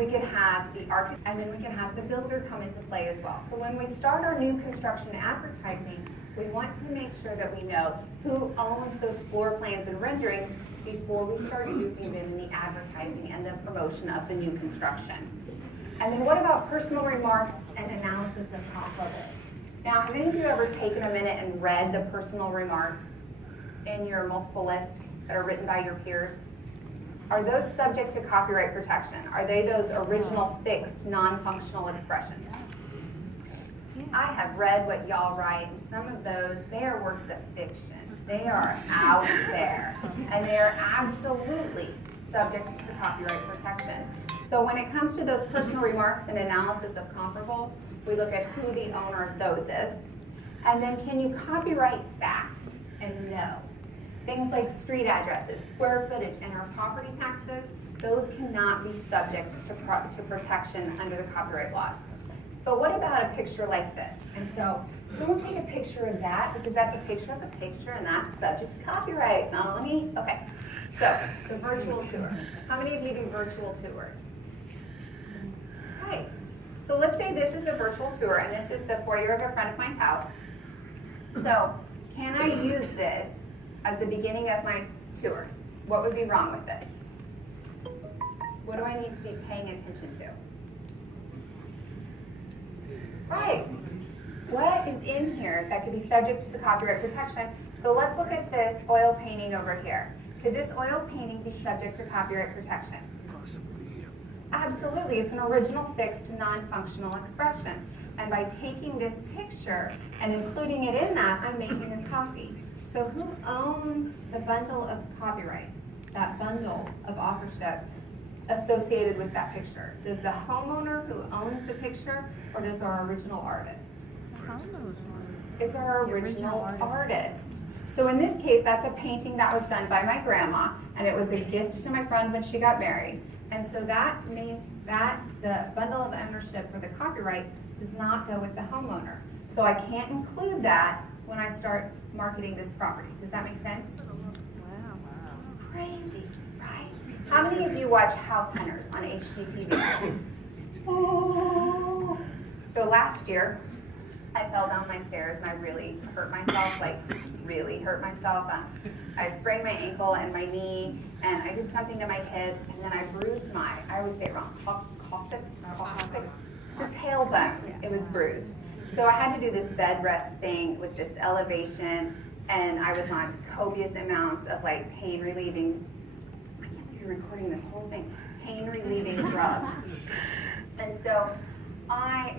We could have the architect, and then we can have the builder come into play as well. So when we start our new construction advertising, we want to make sure that we know who owns those floor plans and renderings before we start using them in the advertising and the promotion of the new construction. And then what about personal remarks and analysis of comparables? Now, have any of you ever taken a minute and read the personal remarks in your multiple lists that are written by your peers? Are those subject to copyright protection? Are they those original fixed, non-functional expressions? I have read what y'all write, and some of those, they are works of fiction. They are out there, and they are absolutely subject to copyright protection. So when it comes to those personal remarks and analysis of comparables, we look at who the owner of those is, and then can you copyright facts and know? Things like street addresses, square footage, and our property taxes, those cannot be subject to protection under the copyright laws. But what about a picture like this? And so don't take a picture of that because that's a picture of a picture and that's subject to copyright. Not only, okay. So the virtual tour. How many of you do virtual tours? Right. So let's say this is a virtual tour and this is the foyer of a friend of mine's house. So can I use this as the beginning of my tour? What would be wrong with this? What do I need to be paying attention to? Right. What is in here that could be subject to copyright protection? So let's look at this oil painting over here. Could this oil painting be subject to copyright protection? Possibly. Absolutely. It's an original fixed non-functional expression. And by taking this picture and including it in that, I'm making a copy. So who owns the bundle of copyright, that bundle of authorship associated with that picture? Does the homeowner who owns the picture, or does our original artist? It's our original artist. So in this case, that's a painting that was done by my grandma, and it was a gift to my friend when she got married. And so the bundle of ownership for the copyright does not go with the homeowner. So I can't include that when I start marketing this property. Does that make sense? Wow. Crazy, right? How many of you watch House Hunters on HGTV? Oh. So last year, I fell down my stairs and I really hurt myself, I sprained my ankle and my knee, and I did something to my hip, and then I bruised I always say it wrong, coccyx, the tailbone, it was bruised. So I had to do this bed rest thing with this elevation, and I was on copious amounts of like pain relieving, I can't believe you're recording this whole thing, pain relieving drugs. And so my